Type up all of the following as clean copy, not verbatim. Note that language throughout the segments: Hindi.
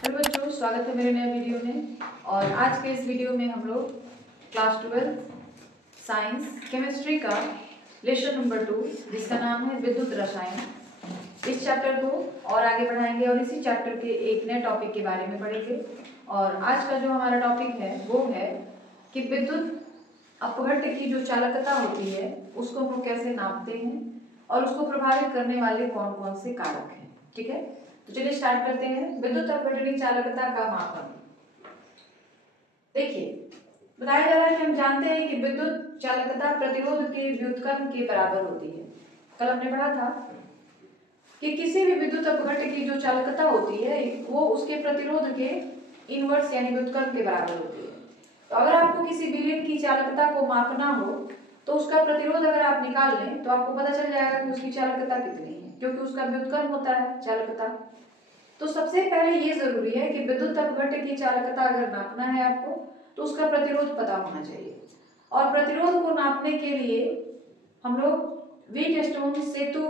हेलो बच्चों, स्वागत है मेरे नए वीडियो में। और आज के इस वीडियो में हम लोग क्लास 12 साइंस केमिस्ट्री का लेसन नंबर 2 जिसका नाम है विद्युत रसायन, इस चैप्टर को और आगे बढ़ाएंगे और इसी चैप्टर के एक नए टॉपिक के बारे में पढ़ेंगे। और आज का जो हमारा टॉपिक है वो है कि विद्युत अपघट्ट की जो चालकता होती है उसको हम लोग कैसे नापते हैं और उसको प्रभावित करने वाले कौन कौन से कारक हैं। ठीक है, तो चलिए स्टार्ट करते हैं। विद्युत अपघटनी चालकता का मापन। देखिए, बताया जा रहा है कि हम जानते हैं कि विद्युत चालकता प्रतिरोध के व्युत्क्रम के बराबर होती है। कल हमने पढ़ा था कि किसी भी विद्युत अपघट्ट की जो चालकता होती है वो उसके प्रतिरोध के इनवर्स यानी व्युत्क्रम के बराबर होती है। तो अगर आपको किसी विलयन की चालकता को मापना हो तो उसका प्रतिरोध अगर आप निकाल लें तो आपको पता चल जाएगा कि उसकी चालकता कितनी है, क्योंकि उसका व्युत्क्रम होता है चालकता। तो सबसे पहले ये जरूरी है कि विद्युत अपघट्ट की चालकता अगर नापना है आपको तो उसका प्रतिरोध पता होना चाहिए। और प्रतिरोध को नापने के लिए हम लोग व्हीटस्टोन सेतु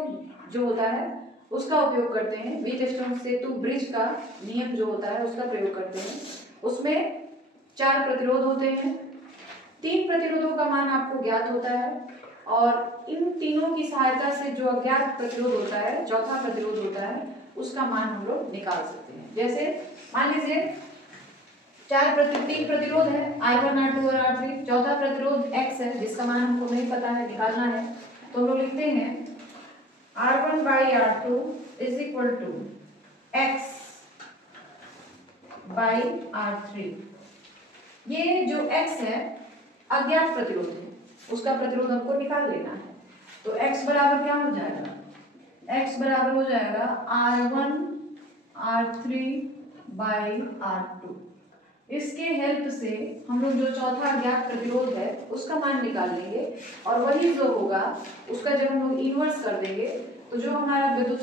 जो होता है उसका उपयोग करते हैं। व्हीटस्टोन सेतु ब्रिज का नियम जो होता है उसका प्रयोग करते हैं। उसमें 4 प्रतिरोध होते हैं। 3 प्रतिरोधों का मान आपको ज्ञात होता है और इन तीनों की सहायता से जो अज्ञात प्रतिरोध होता है, चौथा प्रतिरोध होता है, उसका मान हम लोग निकाल सकते हैं। जैसे मान लीजिए 3 प्रतिरोध है R1 R2 और R3, चौथा प्रतिरोध X है जिसका मान हमको नहीं पता है, निकालना है। तो हम लोग लिखते हैं R1 by R2 is equal to X by R3। ये जो X है अज्ञात प्रतिरोध है, उसका प्रतिरोध हमको निकाल लेना है। तो X बराबर क्या हो जाएगा? X बराबर हो जाएगा R1 R3 by R2। इसके हेल्प से हम लोग जो चौथा अज्ञात प्रतिरोध है उसका मान निकाल लेंगे और वही जो होगा उसका जब हम लोग इनवर्स कर देंगे तो जो हमारा विद्युत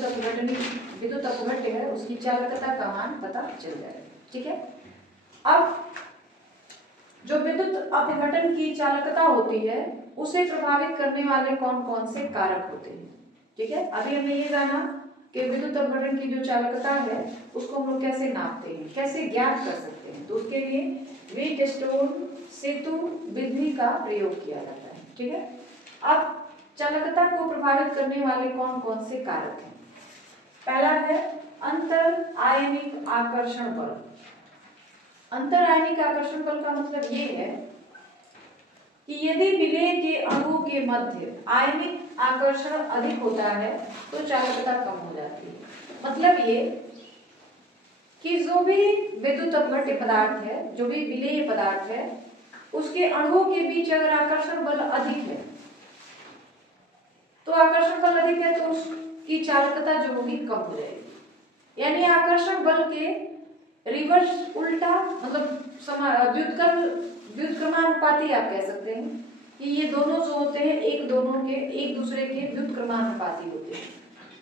अपघट्ट है उसकी चालकता का मान पता चल जाएगा। ठीक है, अब जो विद्युत अपघटन की चालकता होती है उसे प्रभावित करने वाले कौन कौन से कारक होते हैं। ठीक है, अभी हमने ये जाना कि विद्युत अपघटन की जो चालकता है उसको हम लोग कैसे नापते हैं, कैसे ज्ञात कर सकते हैं। तो उसके लिए व्हीटस्टोन सेतु विधि का प्रयोग किया जाता है। ठीक है, अब चालकता को प्रभावित करने वाले कौन कौन से कारक हैं। पहला है अंतर आयनिक आकर्षण बल। अंतर आयनिक आकर्षण बल का मतलब ये है कि यदि विलेय के अणुओं के मध्य आयनिक आकर्षण अधिक होता है तो चालकता कम हो जाती है। मतलब ये कि जो भी विद्युत अपघट्य पदार्थ है, जो भी विलेय पदार्थ है, उसके अणुओं के बीच अगर आकर्षण बल अधिक है तो आकर्षण बल अधिक है तो उसकी चालकता जो होगी कम हो जाएगी। यानी आकर्षण बल के रिवर्स उल्टा मतलब व्युत्क्रमानुपाती आप कह सकते हैं कि ये दोनों जो होते हैं एक दूसरे के व्युत्क्रमानुपाती होते हैं।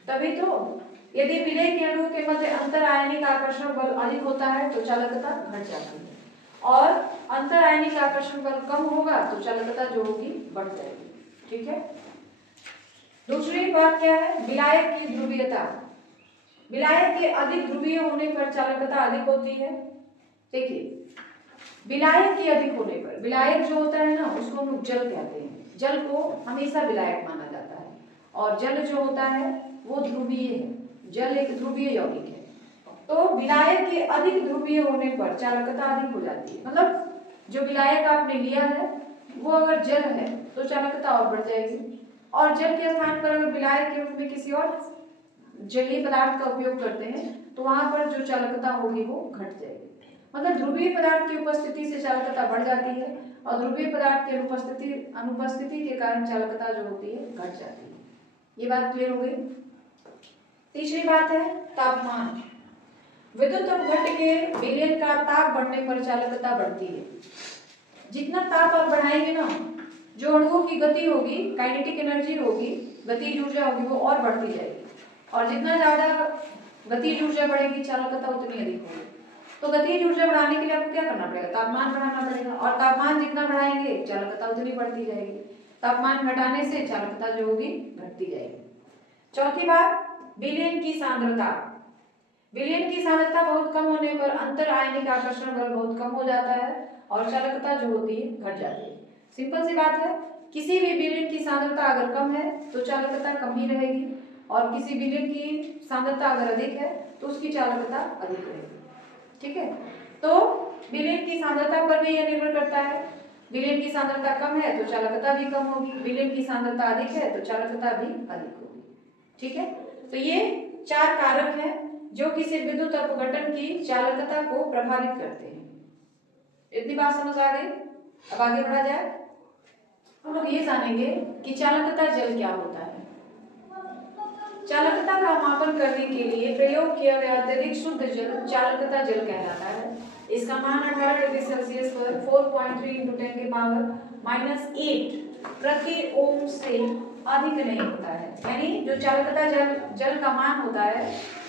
तभी तो यदि विलेय के अणुओं के मध्य अंतर आयनिक आकर्षण बल अधिक होता है तो चालकता घट जाती है और अंतर आयनिक आकर्षण बल कम होगा तो चालकता जो होगी बढ़ जाएगी। ठीक है, दूसरी बात क्या है, विलायक की ध्रुवीयता। विलायक के अधिक ध्रुवीय होने पर चालकता अधिक होती है। देखिए, विलायक के अधिक होने पर, विलायक जो होता है ना उसको हम लोग जल कहते हैं। जल को हमेशा विलायक माना जाता है और जल जो होता है वो ध्रुवीय है। जल एक ध्रुवीय यौगिक है। तो विलायक के अधिक ध्रुवीय होने पर चालकता अधिक हो जाती है। मतलब जो विलायक आपने लिया है वो अगर जल है तो चालकता और बढ़ जाएगी और जल के स्थान पर अगर विलायक के रूप में किसी और जलीय पदार्थ का उपयोग करते हैं तो वहां पर जो चालकता होगी वो घट जाएगी। मतलब ध्रुवीय पदार्थ की उपस्थिति से चालकता बढ़ जाती है और ध्रुवीय पदार्थ की अनुपस्थिति के कारण चालकता जो होती है घट जाती है। ये बात क्लियर हो गई। तीसरी बात है तापमान। विद्युत अपघट्ट के विलयन का ताप बढ़ने पर चालकता बढ़ती है। जितना ताप आप बढ़ाएंगे ना, जो अणुओं की गति होगी, काइनेटिक एनर्जी होगी, गतिज ऊर्जा होगी, वो और बढ़ती जाएगी और जितना ज्यादा गतिज ऊर्जा बढ़ेगी चालकता उतनी अधिक होगी। तो गतिज ऊर्जा बढ़ाने के लिए आपको क्या करना पड़ेगा, तापमान बढ़ाना पड़ेगा और तापमान जितना बढ़ाएंगे चालकता उतनी बढ़ती जाएगी। तापमान घटाने से चालकता जो होगी घटती जाएगी। चौथी बात, विलयन की सांद्रता। विलयन की सांद्रता बहुत कम होने पर अंतर आयनिक आकर्षण बल बहुत कम हो जाता है और चालकता जो होती है घट जाती है। सिंपल सी बात है, किसी भी विलयन की सांद्रता अगर कम है तो चालकता कम ही रहेगी और किसी विलयन की सांद्रता अगर अधिक है तो उसकी चालकता अधिक रहेगी। ठीक है, तो विलयन की सांद्रता पर भी यह निर्भर करता है। विलयन की सांद्रता कम है तो चालकता भी कम होगी, विलयन की सांद्रता अधिक है तो चालकता भी अधिक होगी। ठीक है, तो ये 4 कारक हैं जो किसी विद्युत अपघटन की चालकता को प्रभावित करते हैं। इतनी बात समझ आ गई? अब आगे बढ़ा जाए। हम लोग ये जानेंगे कि चालकता जल क्या होता है। चालकता का मापन करने के लिए प्रयोग किया गया अत्यधिक शुद्ध जल चालकता जल कहलाता है। इसका मान 18 डिग्री सेल्सियस पर 4.3 × 10 की पावर -8 प्रति ओम से अधिक नहीं होता है। यानी जो चालकता जल का मान होता है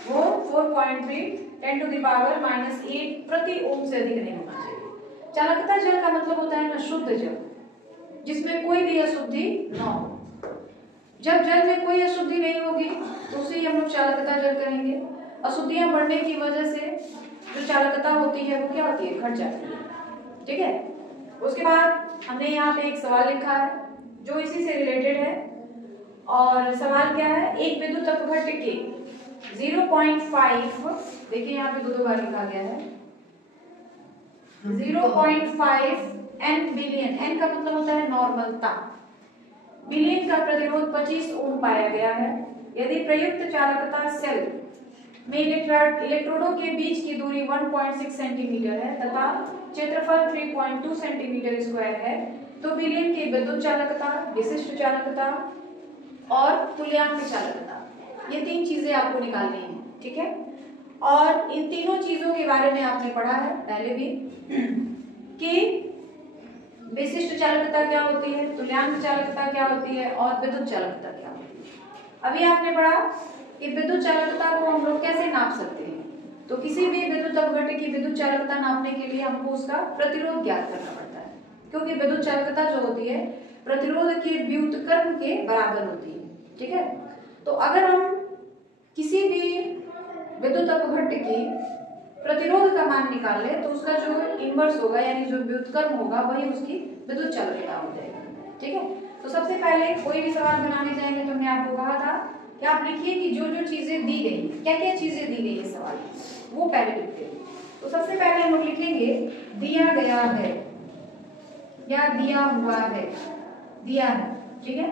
वो 4.3 10 टू द पावर -8 प्रति ओम से अधिक नहीं होना चाहिए। चालकता जल का मतलब होता है ना शुद्ध जल, जिसमें कोई भी अशुद्धि न हो। जब जल में कोई अशुद्धि नहीं होगी तो उसे हम लोग चालकता जल कहेंगे। अशुद्धियां बढ़ने की वजह से जो चालकता होती है वो क्या होती है, घट जाती है। ठीक है, उसके बाद हमने यहाँ पे एक सवाल लिखा है जो इसी से रिलेटेड है और सवाल क्या है, एक विद्युत अपघट्य के 0.5, देखिए यहाँ पे दो बार लिखा गया है 0.5 n बिलियन, n का मतलब होता है नॉर्मलता, बिलियन का प्रतिरोध 25 ओम पाया गया है। यदि प्रयुक्त चालकता सेल में इलेक्ट्रोडों के बीच की दूरी 1.6 सेंटीमीटर है तथा क्षेत्रफल 3.2 सेंटीमीटर स्क्वायर है तो बिलियन की विद्युत चालकता, विशिष्ट चालकता और तुल्यांक चालकता, ये 3 चीजें आपको निकालनी है। ठीक है, और इन तीनों चीजों के बारे में आपने पढ़ा है पहले भी कि विशिष्ट चालकता क्या होती है, तुल्यांक चालकता क्या होती है और विद्युत चालकता क्या होती है। अभी आपने पढ़ा कि विद्युत चालकता को हम लोग कैसे नाप सकते हैं। तो किसी भी विद्युत अपघट्य की विद्युत चालकता नापने के लिए हमको उसका प्रतिरोध ज्ञात करना पड़ता है, क्योंकि विद्युत चालकता जो होती है प्रतिरोध के व्युत्क्रम के बराबर होती है। ठीक है, तो अगर हम किसी भी विद्युत अपघट्य की प्रतिरोध का मान निकाल ले तो उसका जो इनवर्स होगा यानी जो व्युत्क्रम होगा वही उसकी विद्युत चालकता हो जाएगी। ठीक है, तो सबसे पहले कोई भी सवाल बनाने जाएंगे तो हमने आपको कहा था कि आप लिखिए कि जो जो चीजें दी गई, क्या क्या चीजें दी गई है सवाल वो पहले लिखते हैं। तो सबसे पहले हम लोग लिखेंगे दिया गया है या दिया हुआ है, दिया है। ठीक है,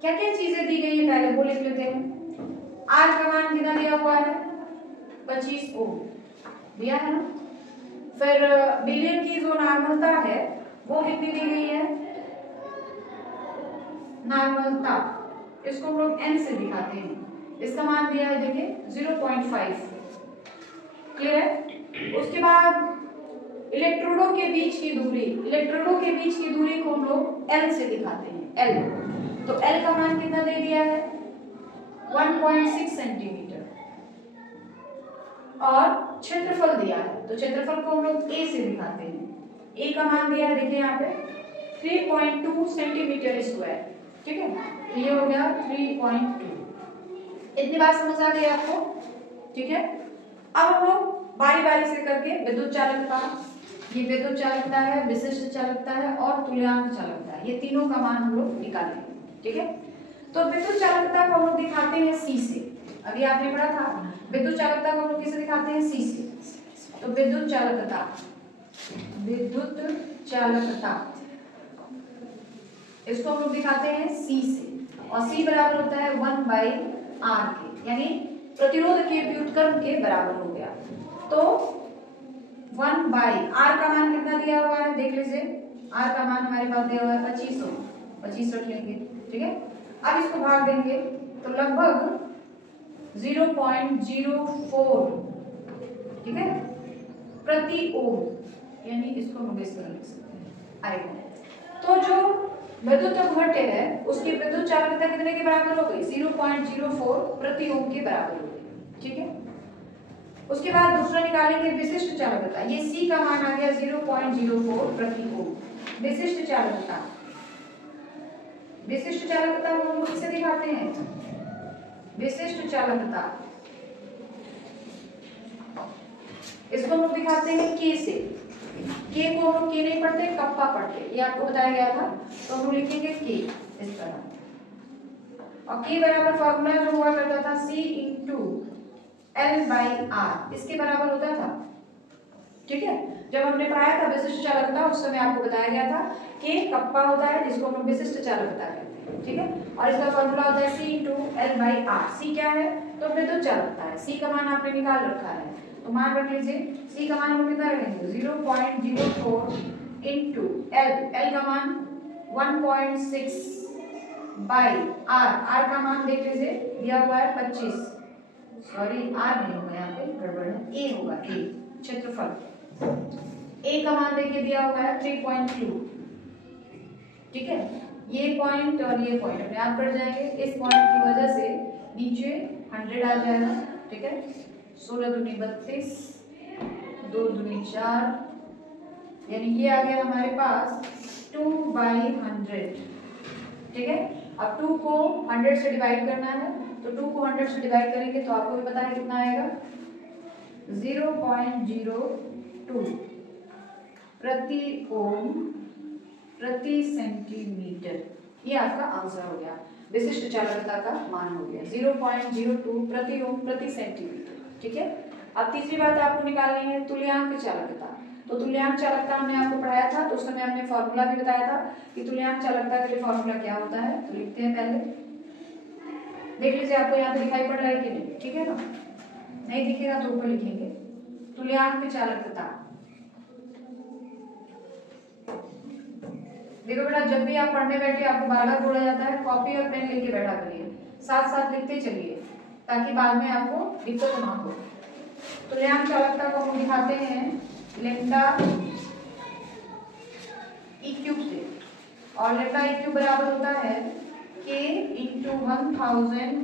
क्या क्या चीजें दी गई है पहले वो लिख लेते हैं। आर का मान कितना दिया हुआ है 25 ओम दिया है ना। फिर बिलियन की जो नॉर्मलता है वो कितनी दी गई है, नॉर्मलता इसको हम लोग n से दिखाते हैं, इसका मान दिया है देखिए 0.5। क्लियर है। उसके बाद इलेक्ट्रोडों के बीच की दूरी, इलेक्ट्रोडों के बीच की दूरी को हम लोग l से दिखाते हैं, l। तो l का मान कितना दे दिया है 1.6 सेंटीमीटर और क्षेत्रफल दिया है तो क्षेत्रफल को हम लोग a से दिखाते हैं। a का मान दिया है देखिए यहाँ पे 3.2 सेंटीमीटर स्क्वायर। ठीक है, तो ये हो गया 3.2। इतनी बात समझ आ गई आपको। ठीक है, अब हम लोग बारी बारी से करके विद्युत चालकता, ये विद्युत चालकता है, विशिष्ट चालकता है और तुल्यांक चालकता है, ये तीनों का मान हम लोग निकालेंगे। ठीक है, तो विद्युत चालकता को हम लोग दिखाते हैं C से। अभी आपने पढ़ा था विद्युत चालकता को हम लोग किसे दिखाते हैं, C से। तो विद्युत चालकता, विद्युत चालकता इसको हम लोग दिखाते हैं C से और C बराबर होता है 1/r के, यानी प्रतिरोध के व्युत्क्रम के बराबर हो गया। तो 1/r का मान कितना दिया हुआ है देख लीजिए, r का मान हमारे पास दिया हुआ है 25 रख लेंगे। ठीक है, अब इसको भाग देंगे तो लगभग 0.04 ठीक है प्रति ओम, यानी इसको हम इस तरह लिख सकते हैं आएगा। तो जो विद्युत अपघट्य है उसकी विद्युत चालकता कितने के बराबर हो गई, 0.04 प्रति ओम के बराबर हो गई। ठीक है, उसके बाद दूसरा निकालेंगे विशिष्ट चालकता, ये C का मान आ गया 0.04 प्रति ओम। विशिष्ट चालकता, विशिष्ट चालकता को हम किसे दिखाते हैं, विशिष्ट चालकता इसको हम लोग दिखाते हैं के से। के को हम लोग के नहीं पढ़ते, कप्पा पढ़ते, ये आपको बताया गया था। तो हम लोग लिखेंगे के इस तरह। और के बराबर फॉर्मूला जो हुआ करता था C इंटू L/R, इसके बराबर होता था। ठीक है, जब हमने पढ़ाया था विशिष्ट चालकता, उस समय आपको बताया गया था कि कप्पा होता है जिसको हम विशिष्ट चालकता कहते हैं। ठीक है, और इसका फॉर्मूला होता है C इंटू L/R। C क्या है? तो विद्युत चालकता है। C का मान आपने निकाल रखा है, तो मान रख लीजिए C का मान हम कितना रखेंगे 0.04 इंटू L का मान 1.6 बाई R का मान देख लीजिए दिया हुआ है 25, सॉरी R नहीं होगा यहाँ पे, गड़बड़ है, A होगा, A क्षेत्रफल। A का मान देखिए दिया हुआ है 3.2। ठीक है, ये पॉइंट और ये पॉइंट अपने आप कट जाएंगे, इस पॉइंट की वजह से नीचे 100 आ जाएगा। ठीक है, 16 दूनी 32, 2 दूनी 4, यानी ये आ गया हमारे पास 2/100। ठीक है, अब 2 को 100 से डिवाइड करना है, तो 2 को 100 से डिवाइड करेंगे तो आपको भी पता है कितना आएगा 0.02 प्रति ओम प्रति सेंटीमीटर। ये आपका आंसर हो गया, विशिष्ट चालकता का मान हो गया 0.02 प्रति ओम प्रति सेंटीमीटर। ठीक है, अब तीसरी बात आपको निकालनी है तुल्यांक चालकता। तो तुल्यांक चालकता हमने आपको पढ़ाया था, तो उस समय हमने फॉर्मूला भी बताया था कि तुल्यांक चालकता के लिए फॉर्मूला क्या होता है। तो लिखते हैं, पहले देख लीजिए आपको यहाँ पे दिखाई पड़ रहा है कि नहीं। ठीक है ना, नहीं दिखेगा तो ऊपर लिखेंगे तुल्यांक चालकता। देखो बेटा, जब भी आप पढ़ने बैठे आपको बार बार बोला जाता है कॉपी और पेन लेके बैठा करिए, साथ साथ लिखते चलिए ताकि बाद में आपको दिक्कत ना हो। तुल्यांक चालकता को हम दिखाते हैं लैम्डा ई क्यूब से, और लैम्डा ई क्यूब बराबर होता है k इंटू 1000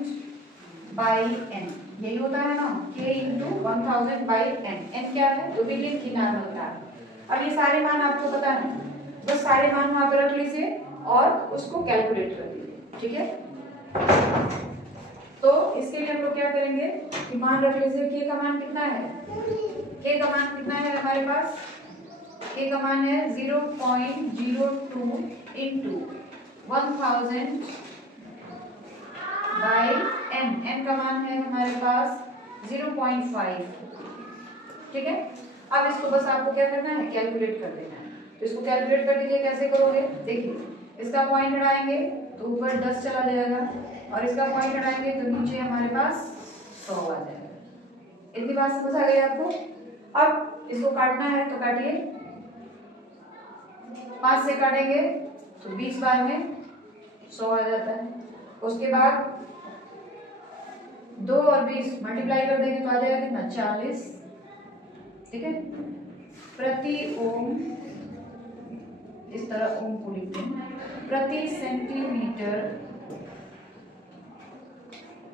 बाई n। यही होता है ना, k into 1000 by n। n क्या है? तो मिलियन की नॉर्मल तार। अब ये सारे मान आपको पता है, बस सारे मान वहां पर रख लीजिए और उसको कैलकुलेट कर लीजिए। ठीक है, तो इसके लिए हम लोग क्या करेंगे कि मान रख लीजिए k का मान कितना है, k का मान कितना है हमारे पास, k का मान है 0.02 इंटू 1000 बाई n। n का मान है हमारे पास 0.5। ठीक है, अब इसको बस आपको क्या करना है, कैलकुलेट कर देना है। तो इसको कैलकुलेट कर दीजिए, कैसे करोगे, देखिए इसका पॉइंट हटाएंगे तो ऊपर 10 चला जाएगा, और इसका पॉइंट हटाएंगे तो नीचे हमारे पास 100 आ जाएगा। इतनी बात समझ आ गई आपको। अब इसको काटना है तो काटिए, 5 से काटेंगे तो 20 बार में 100 आ जाता है। उसके बाद 2 और 20 मल्टीप्लाई कर देंगे तो आ जाएगा कितना, 40। ठीक है, प्रति ओम, इस तरह ओम को लिखते हैं, प्रति सेंटीमीटर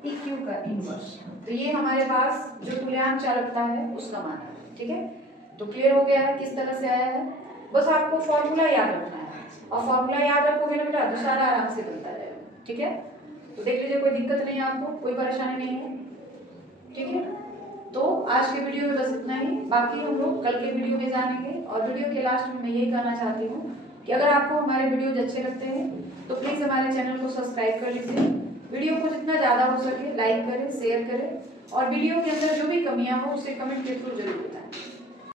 इक्यू का इनवर्स। तो ये हमारे पास जो तुल्यांक चालकता है उसका मान है। ठीक है, तो क्लियर हो गया है किस तरह से आया है। बस आपको फॉर्मूला याद रखना है, और फॉर्मूला याद रखोगे ना बेटा तो सारा आराम से बनता जाएगा। ठीक है, तो देख लीजिए, कोई दिक्कत नहीं है, आपको कोई परेशानी नहीं है। ठीक है, तो आज के वीडियो में बस इतना ही, बाकी हम लोग कल के वीडियो में जानेंगे। और वीडियो के लास्ट में मैं यही कहना चाहती हूँ कि अगर आपको हमारे वीडियोज अच्छे लगते हैं तो प्लीज़ हमारे चैनल को सब्सक्राइब कर लीजिए, वीडियो को जितना ज़्यादा हो सके लाइक करें, शेयर करें, और वीडियो के अंदर जो भी कमियां हो उसे कमेंट के थ्रू जरूर बताएं।